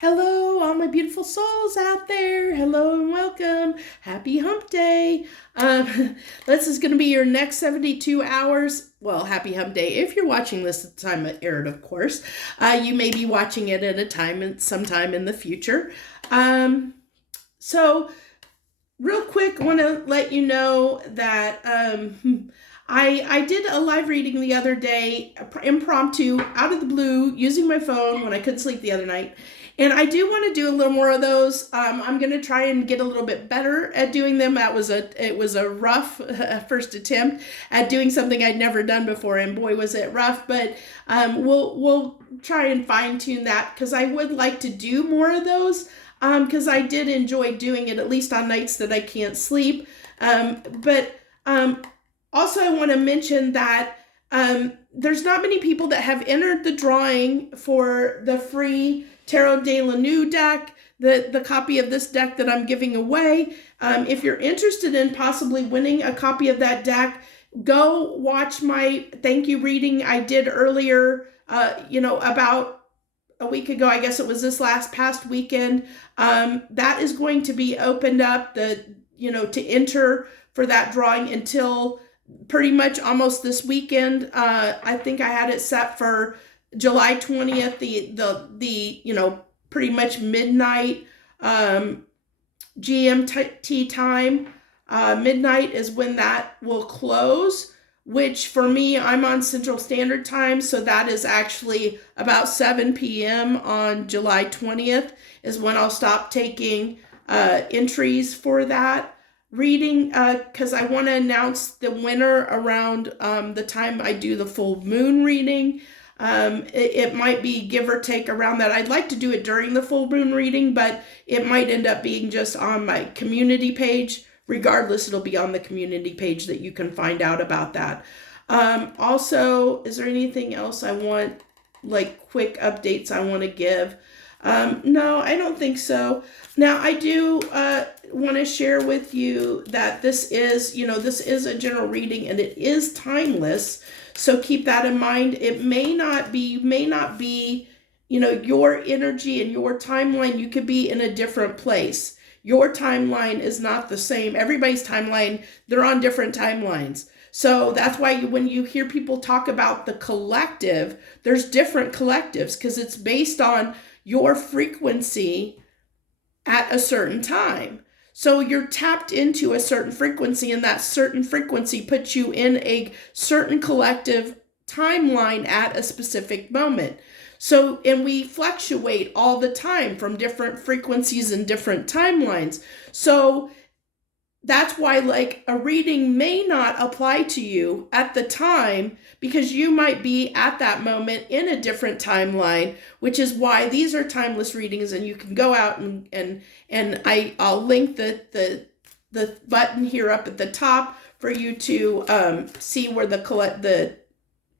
Hello, all my beautiful souls out there. Hello and welcome. Happy hump day. This is going to be your next 72 hours. Well, happy hump day. If you're watching this at the time it aired, of course. You may be watching it at a time and sometime in the future. So real quick, want to let you know that I did a live reading the other day, impromptu, out of the blue, using my phone when I couldn't sleep the other night. And I do want to do a little more of those. I'm going to try and get a little bit better at doing them. It was a rough first attempt at doing something I'd never done before, and boy was it rough. But we'll try and fine tune that, because I would like to do more of those. Because I did enjoy doing it, at least on nights that I can't sleep. But also I want to mention that there's not many people that have entered the drawing for the free Tarot de la New deck, the copy of this deck that I'm giving away. If you're interested in possibly winning a copy of that deck, go watch my thank you reading I did earlier, about a week ago. I guess it was this past weekend. That is going to be opened up to enter for that drawing until pretty much almost this weekend. I think I had it set for July 20th, the pretty much midnight GMT time. Midnight is when that will close, which for me, I'm on Central Standard Time, so that is actually about 7 p.m. on July 20th is when I'll stop taking entries for that reading, because I want to announce the winner around the time I do the full moon reading. It might be give or take around that. I'd like to do it during the full moon reading, but it might end up being just on my community page. Regardless, it'll be on the community page that you can find out about that. Also, is there anything else I want, like quick updates I want to give? No, I don't think so. Now, I do want to share with you that this is a general reading, and it is timeless. So keep that in mind. It may not be, your energy and your timeline. You could be in a different place. Your timeline is not the same. Everybody's timeline, they're on different timelines. So that's why when you hear people talk about the collective, there's different collectives, because it's based on your frequency at a certain time. So you're tapped into a certain frequency, and that certain frequency puts you in a certain collective timeline at a specific moment. So, and we fluctuate all the time from different frequencies and different timelines. So that's why, like, a reading may not apply to you at the time, because you might be at that moment in a different timeline, which is why these are timeless readings. And you can go out and I'll link the button here up at the top for you to see where the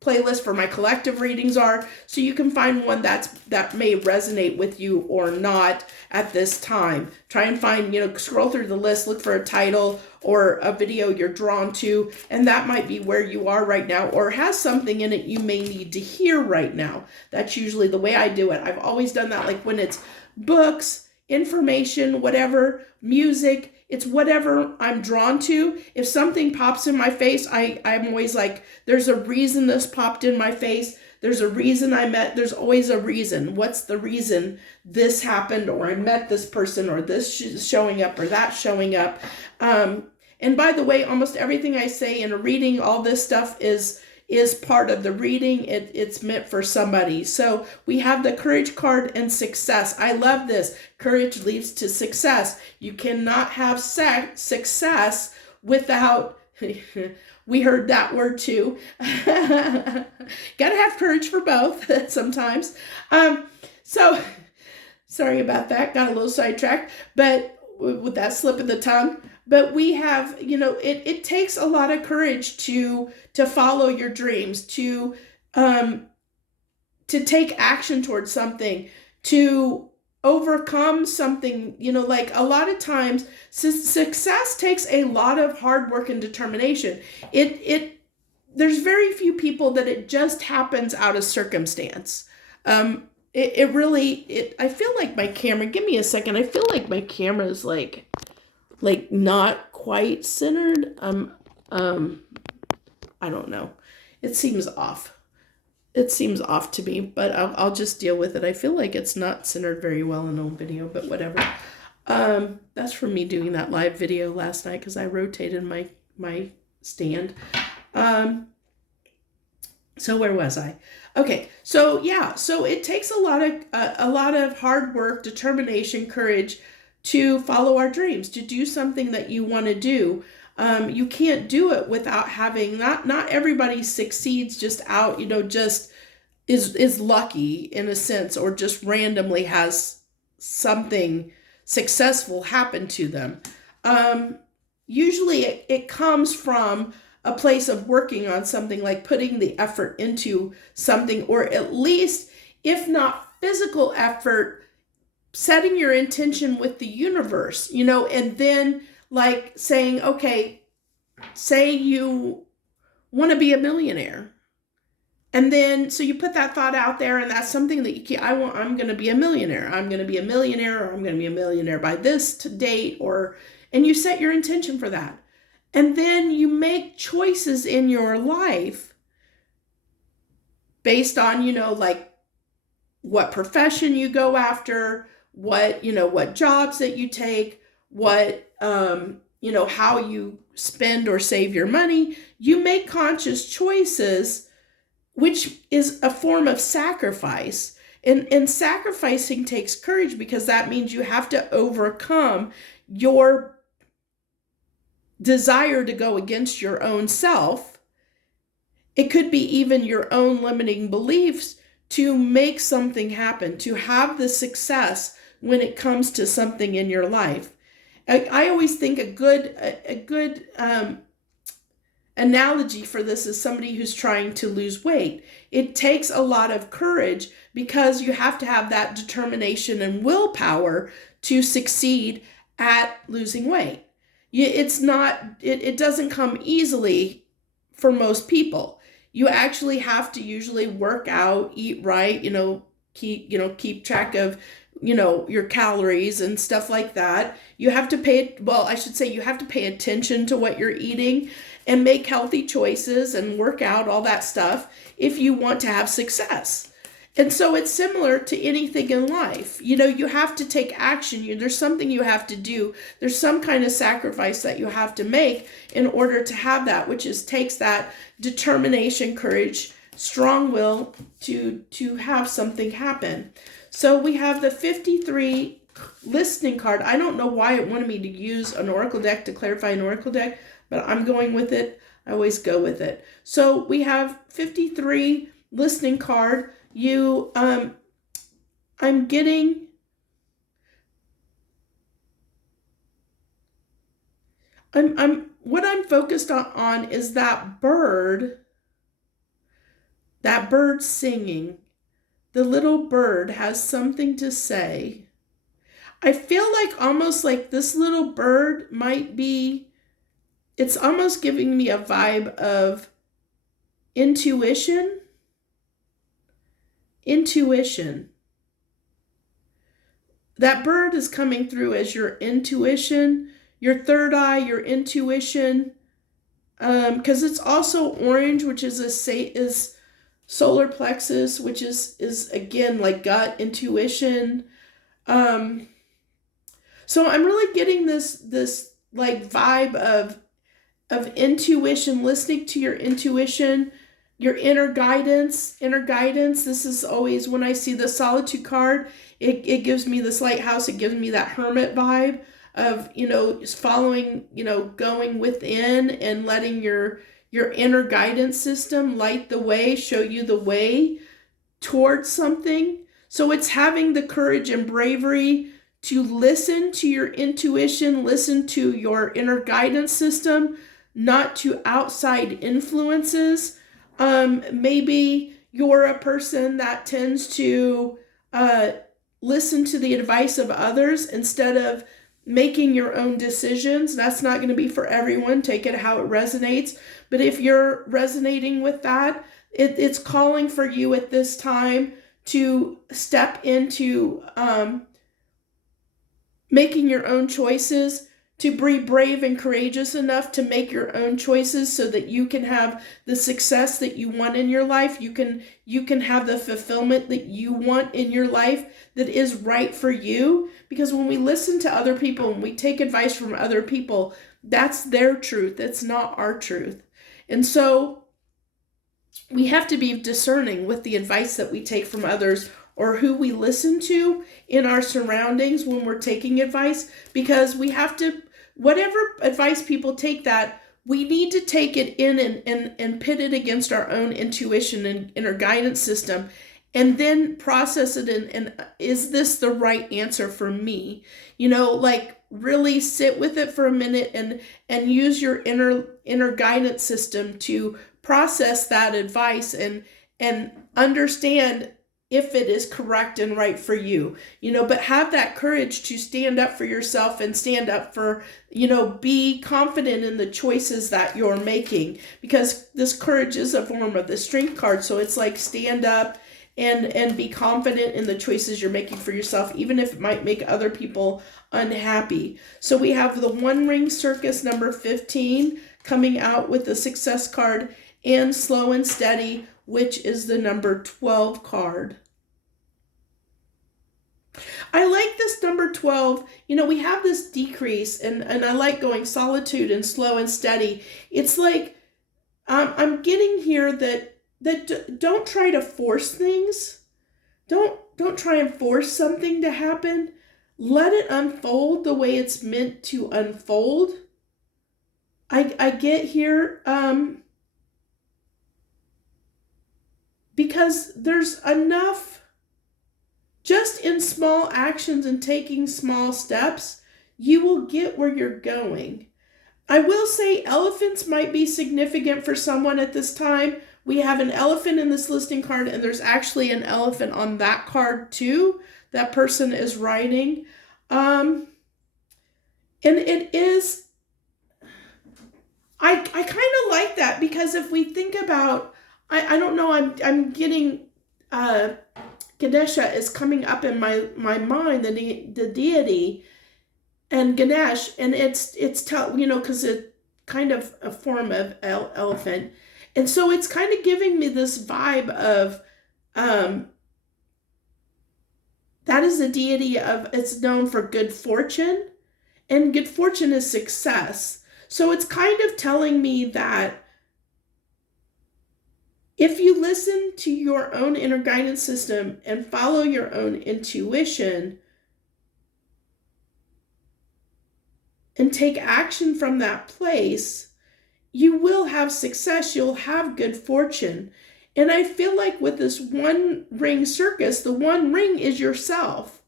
playlist for my collective readings are, so you can find one that may resonate with you or not at this time. Try and find, scroll through the list, look for a title or a video you're drawn to, and that might be where you are right now, or has something in it you may need to hear right now. That's usually the way I do it. I've always done that, like when it's books, information, whatever, music, it's whatever I'm drawn to. If something pops in my face, I'm always like, there's a reason this popped in my face. There's a reason there's always a reason. What's the reason this happened, or I met this person, or this showing up, or that showing up. And by the way, almost everything I say in a reading, all this stuff is part of the reading. It's meant for somebody. So we have the courage card and success. I love this. Courage leads to success. You cannot have success without, we heard that word too. Gotta have courage for both sometimes. So sorry about that. Got a little sidetracked, but with that slip of the tongue. But we have, it takes a lot of courage to follow your dreams, to take action towards something, to overcome something. Like a lot of times, success takes a lot of hard work and determination. There's very few people that it just happens out of circumstance. it really, I feel like my camera, give me a second. I feel like my camera is like not quite centered. I don't know. It seems off. It seems off to me, but I'll just deal with it. I feel like it's not centered very well in the video, but whatever. That's from me doing that live video last night because I rotated my stand. So where was I? Okay, so yeah, so it takes a lot of hard work, determination, courage to follow our dreams, to do something that you want to do. You can't do it without having, not everybody succeeds just out, just is lucky in a sense, or just randomly has something successful happen to them. Usually it comes from a place of working on something, like putting the effort into something, or at least, if not physical effort, setting your intention with the universe, and then like saying, okay, say you want to be a millionaire. And then, so you put that thought out there, and that's something that I'm going to be a millionaire. I'm going to be a millionaire, or I'm going to be a millionaire by this date, and you set your intention for that. And then you make choices in your life based on, like what profession you go after, what jobs that you take, what, how you spend or save your money. You make conscious choices, which is a form of sacrifice. And sacrificing takes courage, because that means you have to overcome your desire to go against your own self. It could be even your own limiting beliefs to make something happen, to have the success when it comes to something in your life. I always think a good analogy for this is somebody who's trying to lose weight. It takes a lot of courage, because you have to have that determination and willpower to succeed at losing weight. It doesn't come easily for most people. You actually have to usually work out, eat right, keep track of, your calories and stuff like that. You have to you have to pay attention to what you're eating and make healthy choices and work out, all that stuff, if you want to have success. And so it's similar to anything in life. You have to take action. There's something you have to do. There's some kind of sacrifice that you have to make in order to have that, which takes that determination, courage, strong will to have something happen. So we have the 53 listening card. I don't know why it wanted me to use an oracle deck to clarify an oracle deck, but I'm going with it. I always go with it. So we have 53 listening card. I'm what I'm focused on is that bird singing. The little bird has something to say. I feel like almost like this little bird it's almost giving me a vibe of intuition. That bird is coming through as your intuition, your third eye, your intuition, because it's also orange, which is solar plexus, which is again like gut intuition. So I'm really getting this like vibe of intuition, listening to your intuition, your inner guidance. This is always, when I see the solitude card, it gives me this lighthouse. It gives me that hermit vibe of, following, going within and letting your inner guidance system light the way, show you the way towards something. So it's having the courage and bravery to listen to your intuition, listen to your inner guidance system, not to outside influences. Maybe you're a person that tends to listen to the advice of others instead of making your own decisions. That's not going to be for everyone. Take it how it resonates. But if you're resonating with that, it's calling for you at this time to step into making your own choices, to be brave and courageous enough to make your own choices so that you can have the success that you want in your life. You can have the fulfillment that you want in your life that is right for you. Because when we listen to other people and we take advice from other people, that's their truth. It's not our truth. And so we have to be discerning with the advice that we take from others, or who we listen to in our surroundings when we're taking advice, because we have to, whatever advice people take, that we need to take it in and pit it against our own intuition and inner guidance system, and then process it and is this the right answer for me? Like really sit with it for a minute and use your inner guidance system to process that advice and understand if it is correct and right for you, but have that courage to stand up for yourself and stand up for, be confident in the choices that you're making, because this courage is a form of the strength card. So it's like stand up and be confident in the choices you're making for yourself, even if it might make other people unhappy. So we have the One Ring Circus number 15 coming out with the success card, and Slow and Steady, which is the number 12 card. I like this number 12. We have this decrease, and I like going solitude and slow and steady. It's like I'm getting here that don't try to force things. Don't try and force something to happen. Let it unfold the way it's meant to unfold. I get here because there's enough, just in small actions and taking small steps, you will get where you're going. I will say elephants might be significant for someone at this time. We have an elephant in this listing card, and there's actually an elephant on that card too. That person is riding. And it is, I kind of like that, because if we think about, I don't know, I'm getting, Ganesha is coming up in my mind, the deity, and Ganesh, and it's because it's kind of a form of elephant, and so it's kind of giving me this vibe of, that is a deity of, it's known for good fortune, and good fortune is success. So it's kind of telling me that if you listen to your own inner guidance system and follow your own intuition and take action from that place, you will have success. You'll have good fortune. And I feel like with this One Ring Circus, the one ring is yourself.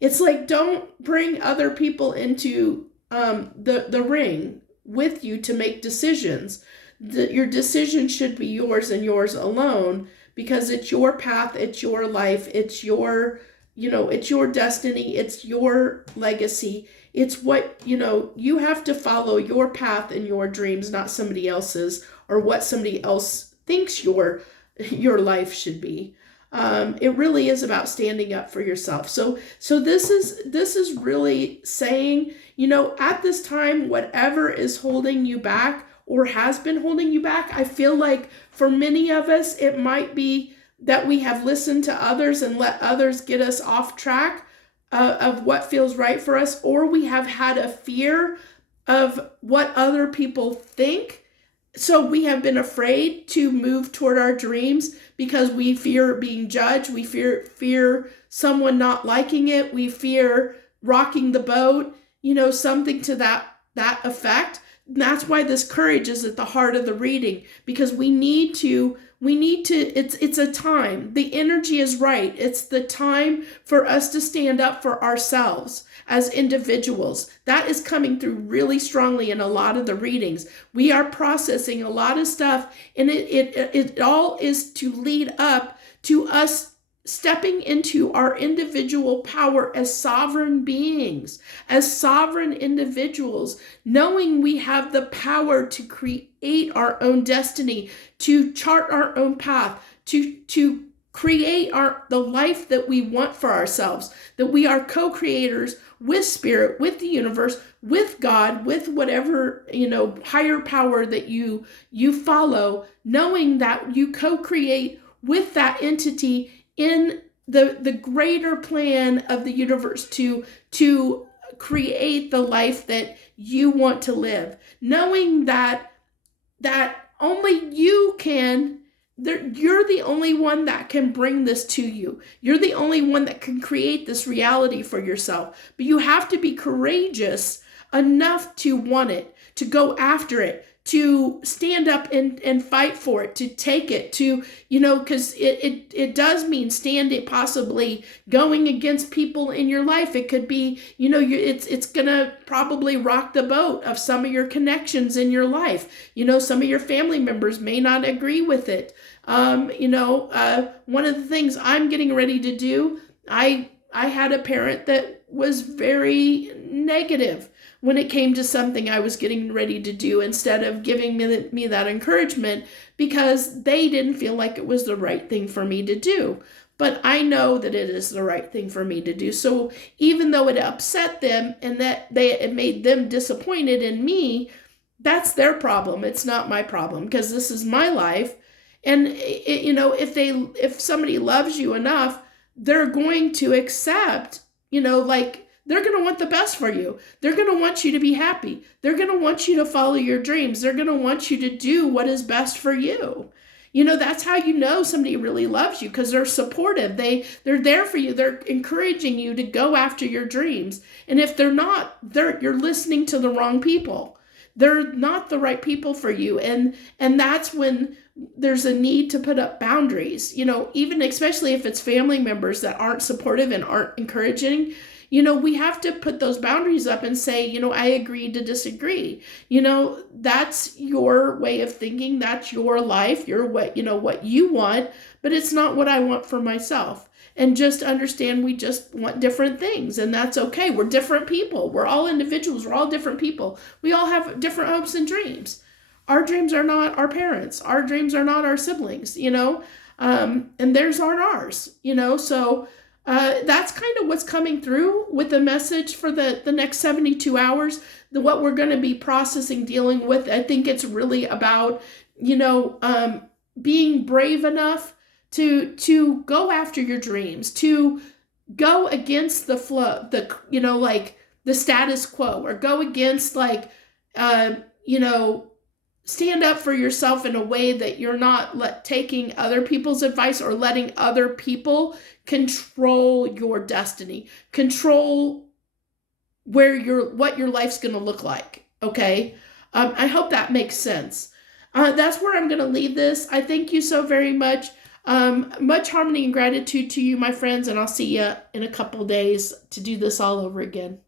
It's like, don't bring other people into the ring with you to make decisions. Your decision should be yours and yours alone, because it's your path, it's your life, it's your, it's your destiny, it's your legacy. It's what, you have to follow your path and your dreams, not somebody else's, or what somebody else thinks your life should be. It really is about standing up for yourself. So this is really saying, at this time, whatever is holding you back or has been holding you back, I feel like for many of us, it might be that we have listened to others and let others get us off track of what feels right for us, or we have had a fear of what other people think. So we have been afraid to move toward our dreams because we fear being judged. We fear someone not liking it. We fear rocking the boat, something to that effect. And that's why this courage is at the heart of the reading, because we need to, it's a time. The energy is right. It's the time for us to stand up for ourselves as individuals. That is coming through really strongly in a lot of the readings. We are processing a lot of stuff, and it all is to lead up to us stepping into our individual power as sovereign beings, as sovereign individuals, knowing we have the power to create our own destiny, to chart our own path, to create the life that we want for ourselves, that we are co-creators with spirit, with the universe, with God, with whatever, higher power that you follow, knowing that you co-create with that entity in the greater plan of the universe to create the life that you want to live, knowing that only you can. You're the only one that can bring this to you. You're the only one that can create this reality for yourself. But you have to be courageous enough to want it, to go after it, to stand up and fight for it, to take it, to, because it does mean standing, possibly going against people in your life. It could be, it's going to probably rock the boat of some of your connections in your life. Some of your family members may not agree with it. One of the things I'm getting ready to do, I had a parent that was very negative when it came to something I was getting ready to do, instead of giving me that encouragement, because they didn't feel like it was the right thing for me to do. But I know that it is the right thing for me to do. So even though it upset them and that it made them disappointed in me, that's their problem. It's not my problem, because this is my life. And if somebody loves you enough, they're going to accept, they're going to want the best for you. They're going to want you to be happy. They're going to want you to follow your dreams. They're going to want you to do what is best for you. That's how somebody really loves you, because they're supportive. They're there for you. They're encouraging you to go after your dreams. And if they're not, you're listening to the wrong people. They're not the right people for you. And that's when there's a need to put up boundaries, even especially if it's family members that aren't supportive and aren't encouraging. We have to put those boundaries up and say, I agree to disagree. That's your way of thinking. That's your life. What you want, but it's not what I want for myself. And just understand, we just want different things, and that's okay. We're different people. We're all individuals. We're all different people. We all have different hopes and dreams. Our dreams are not our parents. Our dreams are not our siblings, and theirs aren't ours, so that's kind of what's coming through with the message for the next 72 hours, what we're going to be processing, dealing with. I think it's really about, being brave enough to go after your dreams, to go against the flow, the status quo, or go against, stand up for yourself in a way that you're not taking other people's advice or letting other people control your destiny, control what your life's going to look like. Okay. I hope that makes sense. That's where I'm going to leave this. I thank you so very much. Much harmony and gratitude to you, my friends, and I'll see you in a couple days to do this all over again.